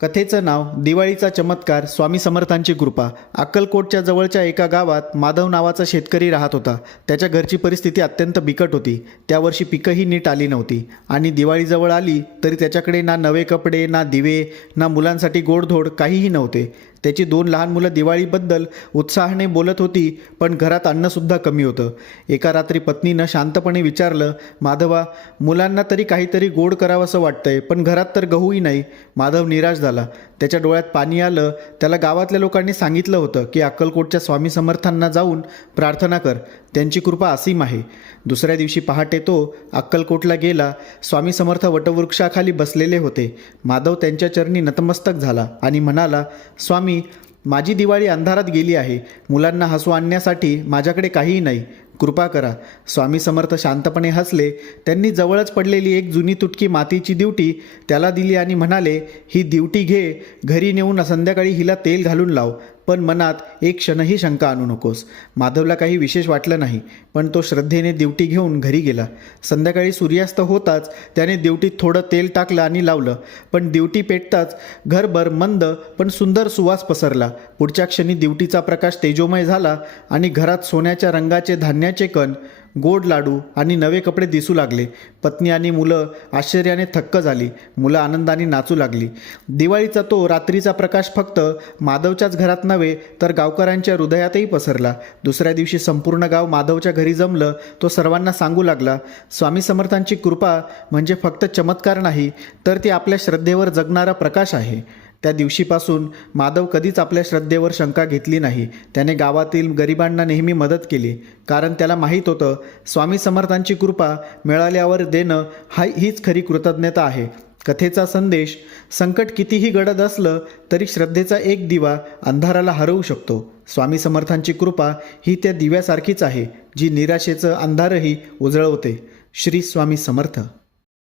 कथेचं नाव दिवाळीचा चमत्कार स्वामी समर्थांची कृपा। अक्कलकोटच्या जवळच्या एका गावात माधव नावाचा शेतकरी राहत होता। त्याच्या घरची परिस्थिती अत्यंत बिकट होती। त्या वर्षी पिकंही नीट आली नव्हती आणि दिवाळी जवळ आली तरी त्याच्याकडे ना नवे कपडे, ना दिवे, ना मुलांसाठी गोडधोड काहीही नव्हते। त्याची 2 लहान मुलं दिवाळीबद्दल उत्साहाने बोलत होती, पण घरात अन्नसुद्धा कमी होतं। एका रात्री पत्नीनं शांतपणे विचारलं, माधवा, मुलांना तरी काहीतरी गोड करावंसं वाटतंय, पण घरात तर गहूही नाही। माधव निराश झाला। त्याच्या डोळ्यात पाणी आलं। त्याला गावातल्या लोकांनी सांगितलं होतं की अक्कलकोटच्या स्वामी समर्थांना जाऊन प्रार्थना कर, त्यांची कृपा असीम आहे। दुसऱ्या दिवशी पहाटे तो अक्कलकोटला गेला। स्वामी समर्थ वटवृक्षाखाली बसलेले होते। माधव त्यांच्या चरणी नतमस्तक झाला आणि म्हणाला, स्वामी, माझी दिवाळी अंधारात गेली आहे। मुलांना हसू आणण्यासाठी माझ्याकडे काहीही नाही, कृपा करा। स्वामी समर्थ शांतपणे हसले। त्यांनी जवळच पडलेली एक जुनी तुटकी मातीची दिवटी त्याला दिली आणि म्हणाले, ही दिवटी घे, घरी नेऊन संध्याकाळी हिला तेल घालून लाव, पण मनात एक क्षणही शंका आणू नकोस। माधवला काही विशेष वाटलं नाही, पण तो श्रद्धेने दिवटी घेऊन घरी गेला। संध्याकाळी सूर्यास्त होताच त्याने दिवटीत थोडं तेल टाकलं आणि लावलं, पण दिवटी पेटताच घरभर मंद पण सुंदर सुवास पसरला। पुढच्या क्षणी दिवटीचा प्रकाश तेजोमय झाला आणि घरात सोन्याच्या रंगाचे धान्याचे कण, गोड लाडू आणि नवे कपडे दिसू लागले। पत्नी आणि मुलं आश्चर्याने थक्क झाली। मुलं आनंदाने नाचू लागली। दिवाळीचा तो रात्रीचा प्रकाश फक्त माधवच्याच घरात नव्हे तर गावकऱ्यांच्या हृदयातही पसरला। दुसऱ्या दिवशी संपूर्ण गाव माधवच्या घरी जमलं। तो सर्वांना सांगू लागला, स्वामी समर्थांची कृपा म्हणजे फक्त चमत्कार नाही, तर ती आपल्या श्रद्धेवर जगणारा प्रकाश आहे। त्या दिवशीपासून माधव कधीच आपल्या श्रद्धेवर शंका घेतली नाही। त्याने गावातील गरिबांना नेहमी मदत केली, कारण त्याला माहीत होतं स्वामी समर्थांची कृपा मिळाल्यावर देणं हीच खरी कृतज्ञता आहे। कथेचा संदेश, संकट कितीही गडद असलं तरी श्रद्धेचा एक दिवा अंधाराला हरवू शकतो। स्वामी समर्थांची कृपा ही त्या दिव्यासारखीच आहे, जी निराशेचं अंधारही उजळवते। श्री स्वामी समर्थ।